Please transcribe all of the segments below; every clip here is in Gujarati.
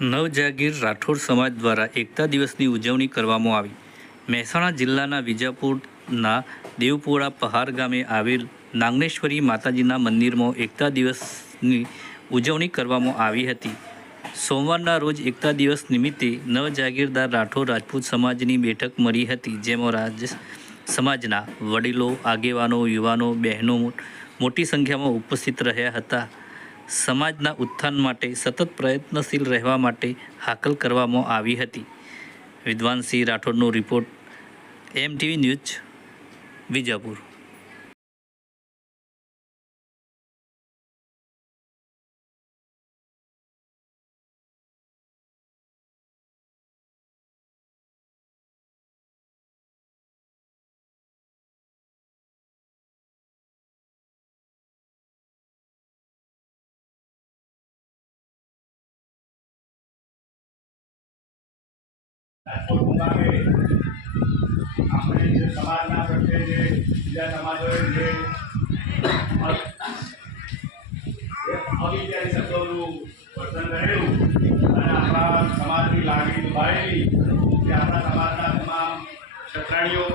નવજાગીર રાઠોડ સમાજ દ્વારા એકતા દિવસની ઉજવણી કરવામાં આવી. મહેસાણા જિલ્લાના વિજાપુરના દેવપોળા પહાર ગામે આવેલ નાગનેશ્વરી માતાજીના મંદિરમાં એકતા દિવસની ઉજવણી કરવામાં આવી હતી. સોમવારના રોજ એકતા દિવસ નિમિત્તે નવજાગીરદાર રાઠોડ રાજપૂત સમાજની બેઠક મળી હતી, જેમાં રાજ સમાજના વડીલો, આગેવાનો, યુવાનો, બહેનો મોટી સંખ્યામાં ઉપસ્થિત રહ્યા હતા. સમાજના ઉત્થાન માટે સતત પ્રયત્નશીલ રહેવા માટે હાકલ કરવામાં આવી હતી. વિદ્વાનસિંહ રાઠોડનો રિપોર્ટ એમટીવી ન્યૂઝ, વિજાપુર. આપણે જે સમાજના બીજા સમાજોએ શબ્દોનું વર્તન કરેલું અને આપણા સમાજની લાગણી દુભાયેલી જે આપણા સમાજના તમામ ક્ષત્રાણીઓ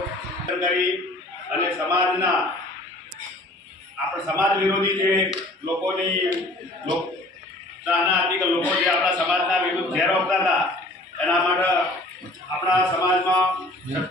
અને સમાજના આપણે સમાજ વિરોધી જે લોકોની લોક ચાહના હતી કે લોકો જે આપણા સમાજના વિરુદ્ધ ઝેર હતા આપણા સમાજમાં